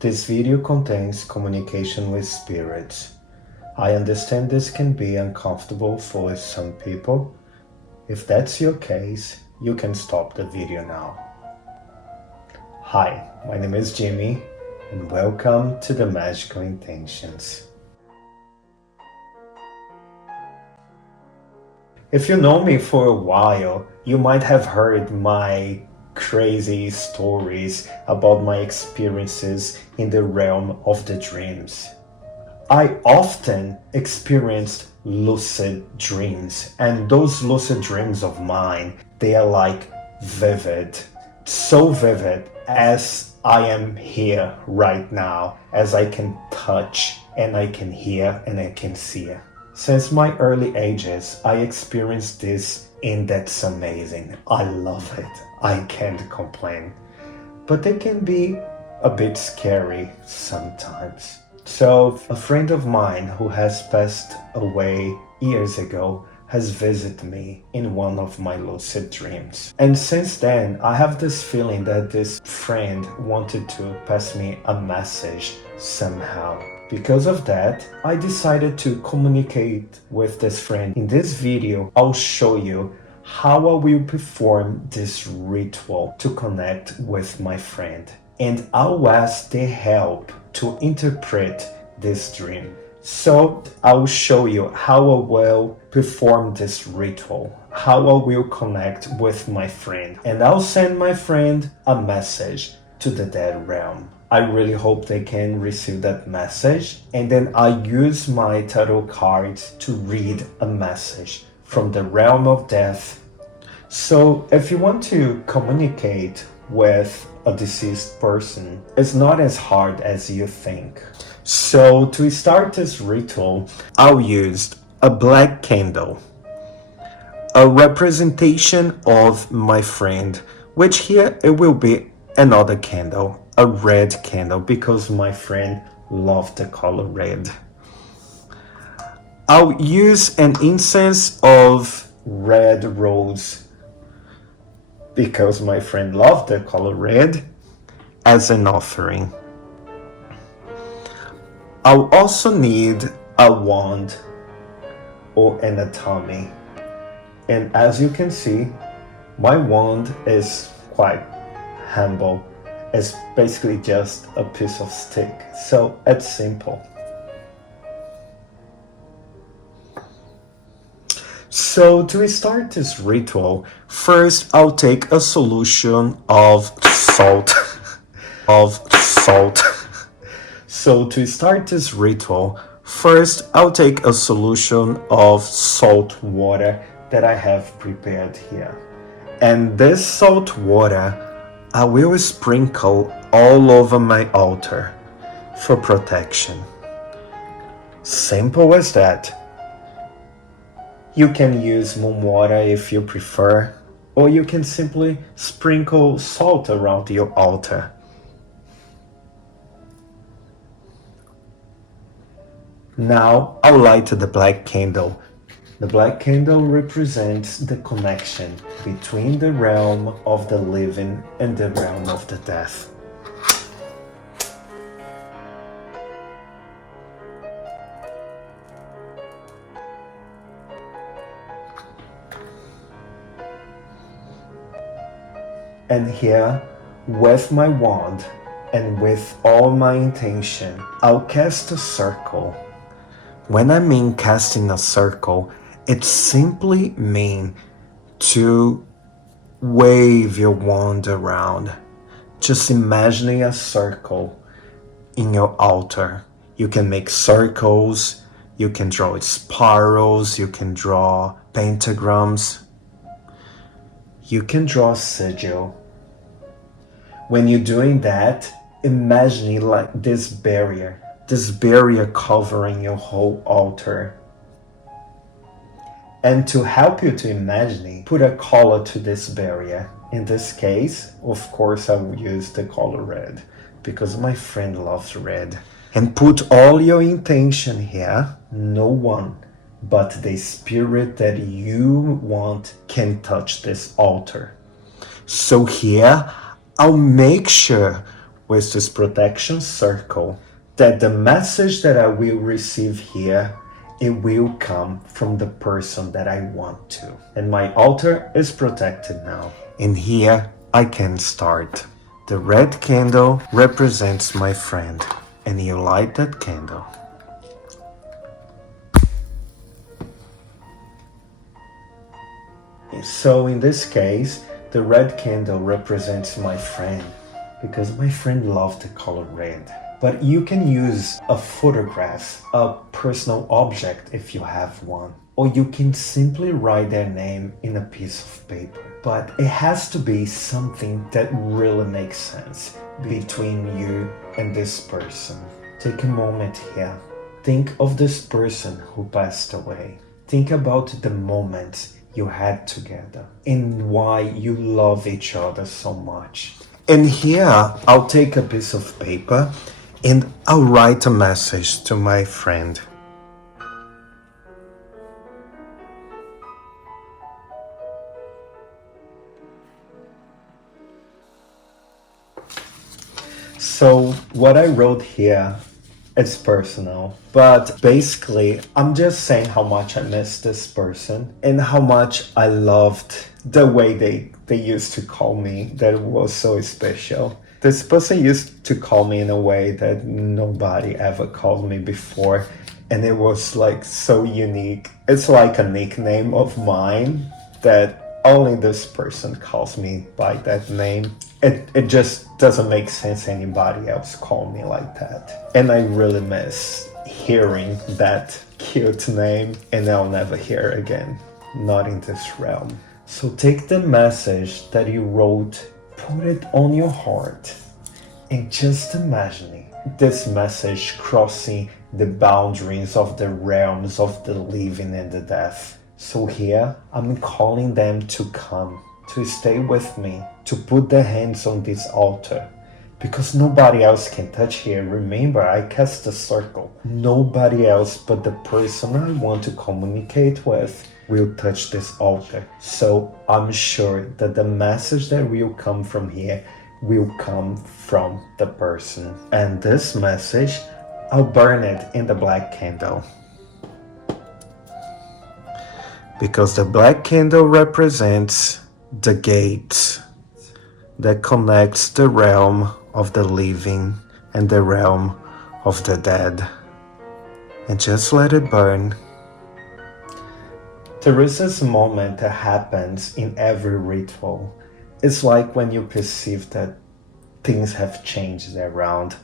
This video contains communication with spirits. I understand this can be uncomfortable for some people. If that's your case, you can stop the video now. Hi, my name is Jimmy, and welcome to the Magical Intentions. If you know me for a while, you might have heard my crazy stories about my experiences in the realm of the dreams. I often experienced lucid dreams, and those lucid dreams of mine, they are like vivid, so vivid as I am here right now, as I can touch and I can hear and I can see. Since my early ages, I experienced this, and that's amazing. I love it. I can't complain. But they can be a bit scary sometimes. So, a friend of mine who has passed away years ago has visited me in one of my lucid dreams. And since then, I have this feeling that this friend wanted to pass me a message somehow. Because of that, I decided to communicate with this friend. In this video, I'll show you how I will perform this ritual to connect with my friend. And I'll ask their help to interpret this dream. So I'll show you how I will perform this ritual, how I will connect with my friend. And I'll send my friend a message to the dead realm. I really hope they can receive that message, and then I use my tarot cards to read a message from the realm of death. So if you want to communicate with a deceased person, it's not as hard as you think. So to start this ritual, I'll use a black candle, a representation of my friend, which here it will be another candle, a red candle, because my friend loved the color red. I'll use an incense of red rose, because my friend loved the color red, as an offering. I'll also need a wand or an atami. And as you can see, my wand is quite humble. It's basically just a piece of stick, so it's simple. So to start this ritual, first I'll take a solution of salt. So to start this ritual, first I'll take a solution of salt water that I have prepared here. And this salt water I will sprinkle all over my altar for protection. Simple as that. You can use moon water if you prefer, or you can simply sprinkle salt around your altar. Now I'll light the black candle. The black candle represents the connection between the realm of the living and the realm of the dead. And here, with my wand and with all my intention, I'll cast a circle. When I mean casting a circle, it simply means to wave your wand around. Just imagining a circle in your altar. You can make circles, you can draw spirals, you can draw pentagrams, you can draw a sigil. When you're doing that, imagine like this barrier covering your whole altar. And to help you to imagine, put a color to this barrier. In this case, of course, I will use the color red, because my friend loves red. And put all your intention here. No one but the spirit that you want can touch this altar. So here, I'll make sure with this protection circle, that the message that I will receive here, it will come from the person that I want to. And my altar is protected now. And here I can start. The red candle represents my friend, and you light that candle. So in this case, the red candle represents my friend, because my friend loved the color red. But you can use a photograph, a personal object if you have one, or you can simply write their name in a piece of paper. But it has to be something that really makes sense between you and this person. Take a moment here. Think of this person who passed away. Think about the moments you had together and why you love each other so much. And here I'll take a piece of paper and I'll write a message to my friend. So what I wrote here, it's personal, but basically I'm just saying how much I miss this person and how much I loved the way they used to call me. That was so special. This person used to call me in a way that nobody ever called me before, and it was like so unique. It's like a nickname of mine that only this person calls me by that name. It just doesn't make sense anybody else call me like that. And I really miss hearing that cute name, and I'll never hear it again. Not in this realm. So take the message that you wrote, put it on your heart, and just imagine this message crossing the boundaries of the realms of the living and the death. So here, I'm calling them to come, to stay with me, to put their hands on this altar, because nobody else can touch here. Remember, I cast a circle. Nobody else but the person I want to communicate with will touch this altar. So I'm sure that the message that will come from here will come from the person. And this message, I'll burn it in the black candle, because the black candle represents the gate that connects the realm of the living and the realm of the dead. And just let it burn. There is this moment that happens in every ritual. It's like when you perceive that things have changed around,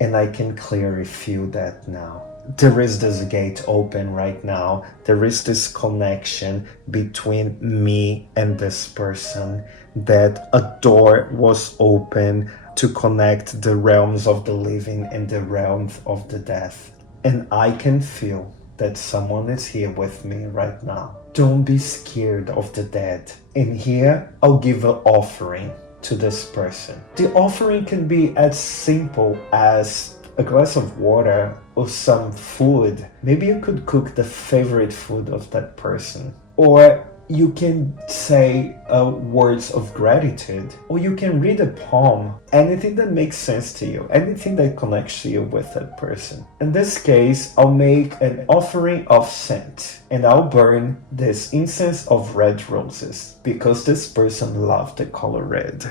and I can clearly feel that now. There is this gate open right now. There is this connection between me and this person, that a door was open to connect the realms of the living and the realms of the death. And I can feel that someone is here with me right now. Don't be scared of the dead. And here I'll give an offering to this person. The offering can be as simple as a glass of water or some food. Maybe you could cook the favorite food of that person. Or you can say words of gratitude. Or you can read a poem. Anything that makes sense to you. Anything that connects you with that person. In this case, I'll make an offering of scent. And I'll burn this incense of red roses, because this person loved the color red.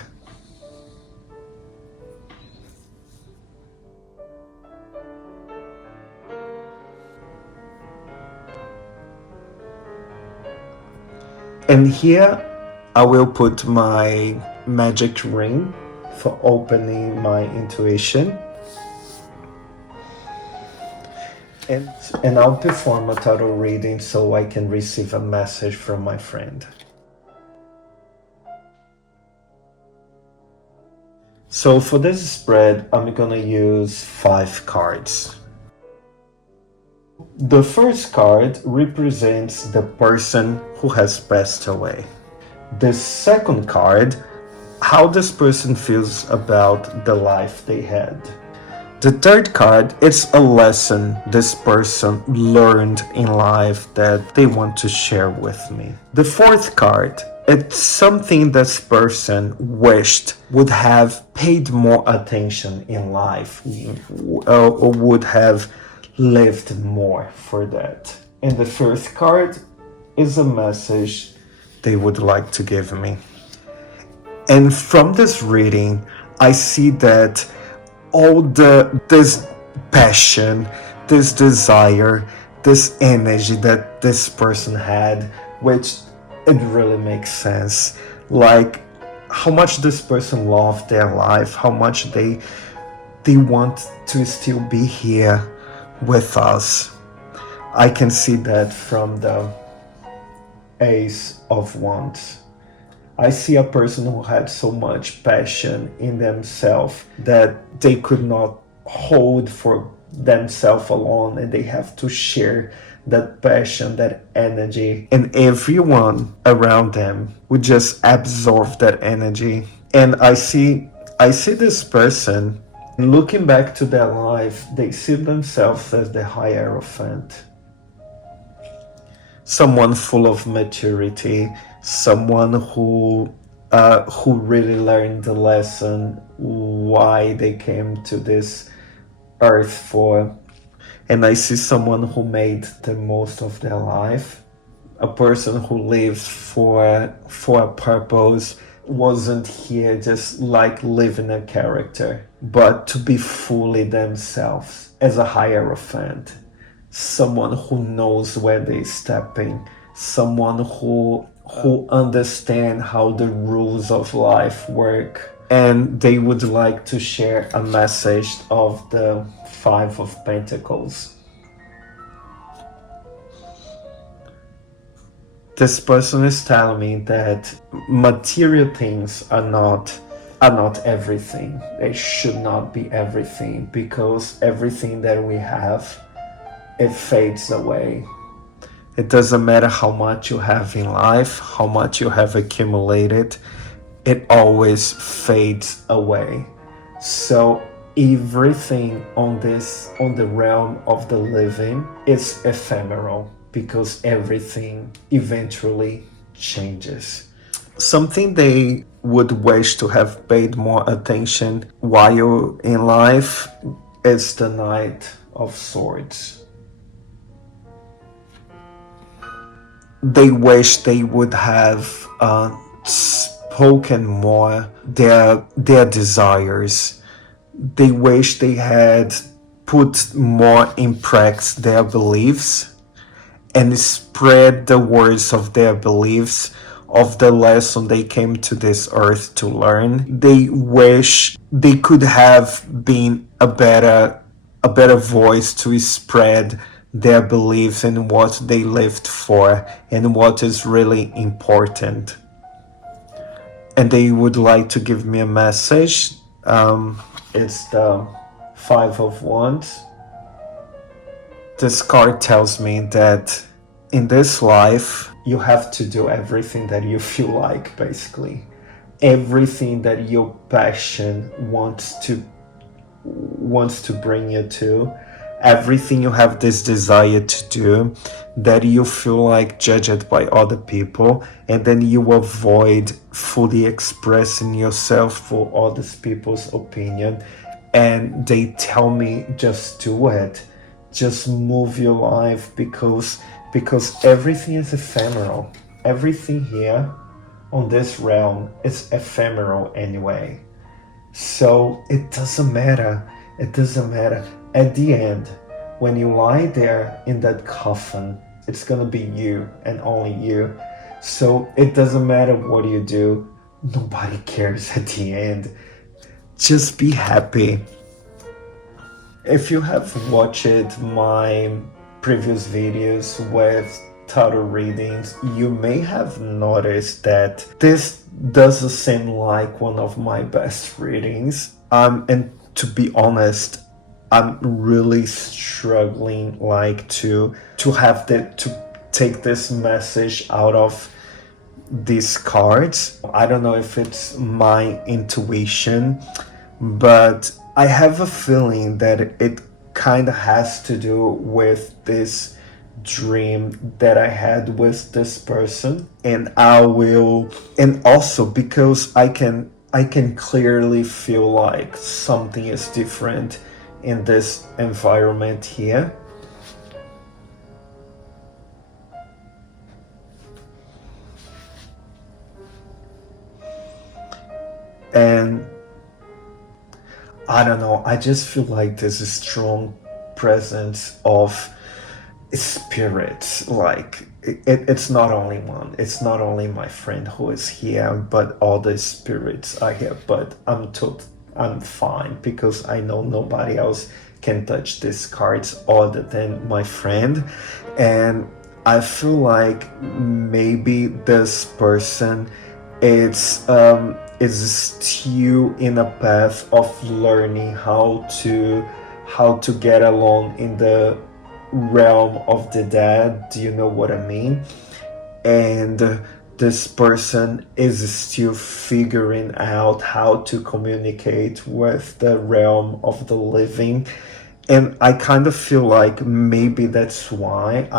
And here I will put my magic ring for opening my intuition. And I'll perform a tarot reading so I can receive a message from my friend. So for this spread, I'm gonna use 5 cards. The first card represents the person who has passed away. The second card, how this person feels about the life they had. The third card, it's a lesson this person learned in life that they want to share with me. The fourth card, It's something this person wished would have paid more attention in life, or would have lived more for that. And the first card is a message they would like to give me. And from this reading, I see that all this passion, this desire, this energy that this person had, which it really makes sense. Like how much this person loved their life, how much they want to still be here with us. I can see that from the Ace of Wands. I see a person who had so much passion in themselves that they could not hold for themselves alone, and they have to share that passion, that energy, and everyone around them would just absorb that energy. And I see this person looking back to their life, they see themselves as the Hierophant, someone full of maturity, someone who really learned the lesson why they came to this earth for. And I see someone who made the most of their life, a person who lived for a purpose, wasn't here just like living a character, but to be fully themselves as a Hierophant, someone who knows where they're stepping, someone who understand how the rules of life work. And they would like to share a message of the Five of Pentacles. This person is telling me that material things are not everything. They should not be everything, because everything that we have, it fades away. It doesn't matter how much you have in life, how much you have accumulated, it always fades away. So everything on the realm of the living is ephemeral, because everything eventually changes. Something they would wish to have paid more attention while in life is the Knight of Swords. They wish they would have spoken more their desires. They wish they had put more in practice their beliefs and spread the words of their beliefs, of the lesson they came to this earth to learn. They wish they could have been a better voice to spread their beliefs and what they lived for and what is really important. And they would like to give me a message. It's the Five of Wands. This card tells me that in this life, you have to do everything that you feel like, basically. Everything that your passion wants to bring you to. Everything you have this desire to do that you feel like judged by other people, and then you avoid fully expressing yourself for other people's opinion, and they tell me just do it, just move your life, because everything is ephemeral. Everything here on this realm is ephemeral anyway. So it doesn't matter. At the end, when you lie there in that coffin, it's gonna be you and only you. So it doesn't matter what you do. Nobody cares at the end. Just be happy. If you have watched my previous videos with tarot readings, you may have noticed that this doesn't seem like one of my best readings. And to be honest, I'm really struggling to take this message out of these cards. I don't know if it's my intuition, but I have a feeling that it kind of has to do with this dream that I had with this person, and I will, and also because I can clearly feel like something is different in this environment here. And I don't know, I just feel like there's a strong presence of spirits. Like it's not only one, it's not only my friend who is here, but all the spirits are here. But I'm fine because I know nobody else can touch these cards other than my friend. And I feel like maybe this person is still in a path of learning how to get along in the realm of the dead. Do you know what I mean? And this person is still figuring out how to communicate with the realm of the living. And I kind of feel like maybe that's why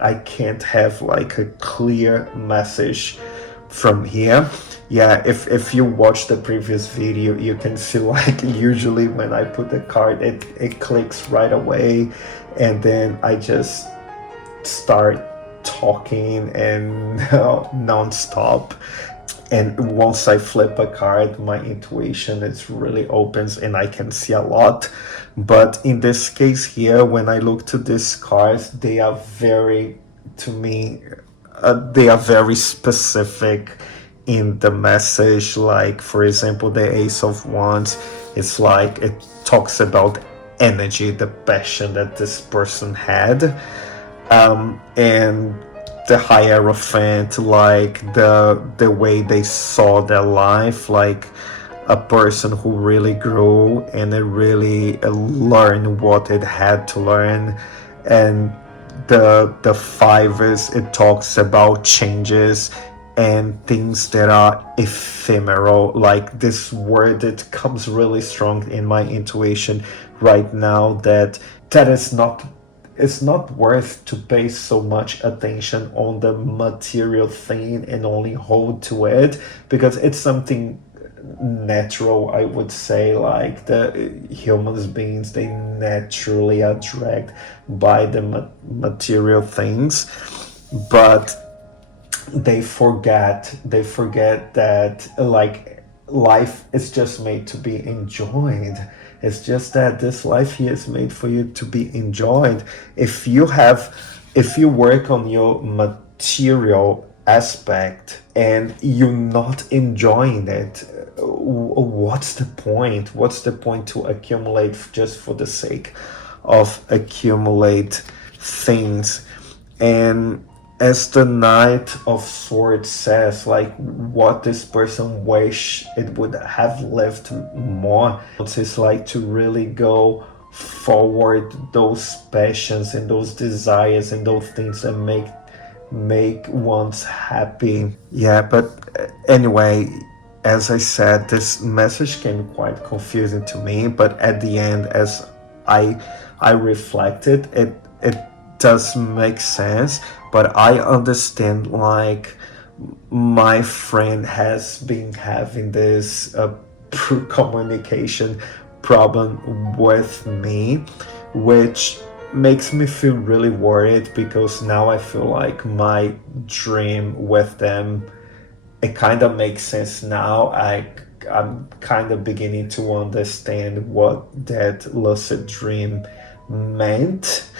I can't have like a clear message from here. Yeah, if you watch the previous video, you can see like usually when I put the card, it clicks right away, and then I just start talking and non-stop. And once I flip a card, my intuition is really opens and I can see a lot. But in this case here, when I look to these cards, they are very, to me, they are very specific in the message. Like, for example, the Ace of Wands, it's like it talks about energy, the passion that this person had. And the Hierophant, like the way they saw their life, like a person who really grew and it really learned what it had to learn. And the five is, it talks about changes and things that are ephemeral. Like this word, it comes really strong in my intuition right now, that is not, it's not worth to pay so much attention on the material thing and only hold to it, because it's something natural, I would say. Like the humans beings, they naturally are dragged by the material things, but they forget that like life is just made to be enjoyed. It's just that this life here is made for you to be enjoyed. If you work on your material aspect and you're not enjoying it, what's the point? What's the point to accumulate just for the sake of accumulate things? And as the Knight of Swords says, like what this person wish it would have lived more. It's like to really go forward those passions and those desires and those things that make one's happy. Yeah, but anyway, as I said, this message came quite confusing to me, but at the end, as I reflected, it does make sense. But I understand, like, my friend has been having this communication problem with me, which makes me feel really worried, because now I feel like my dream with them, it kind of makes sense now. I'm kind of beginning to understand what that lucid dream meant.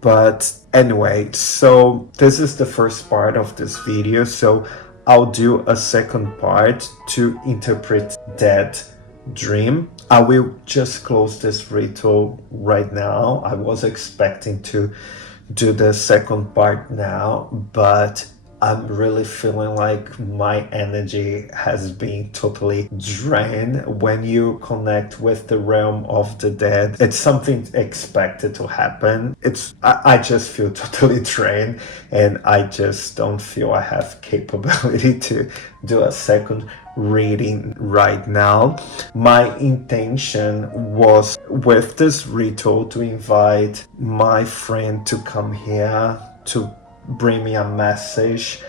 But anyway, so this is the first part of this video, so I'll do a second part to interpret that dream. I will just close this ritual right now. I was expecting to do the second part now, but I'm really feeling like my energy has been totally drained. When you connect with the realm of the dead, it's something expected to happen. I just feel totally drained, and I just don't feel I have capability to do a second reading right now. My intention was with this ritual to invite my friend to come here to bring me a message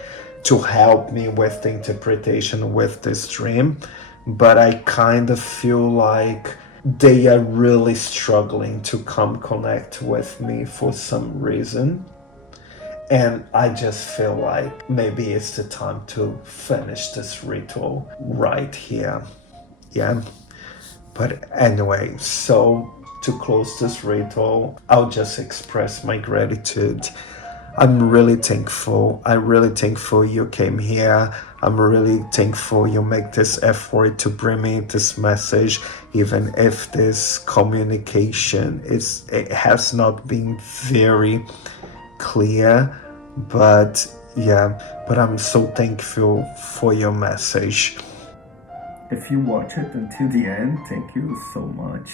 to help me with the interpretation with this dream, but I kind of feel like they are really struggling to come connect with me for some reason. And I just feel like maybe it's the time to finish this ritual right here. Yeah. But anyway, so to close this ritual, I'll just express my gratitude. I'm really thankful. I'm really thankful you came here. I'm really thankful you make this effort to bring me this message, even if this communication it has not been very clear. But yeah, but I'm so thankful for your message. If you watch it until the end, thank you so much.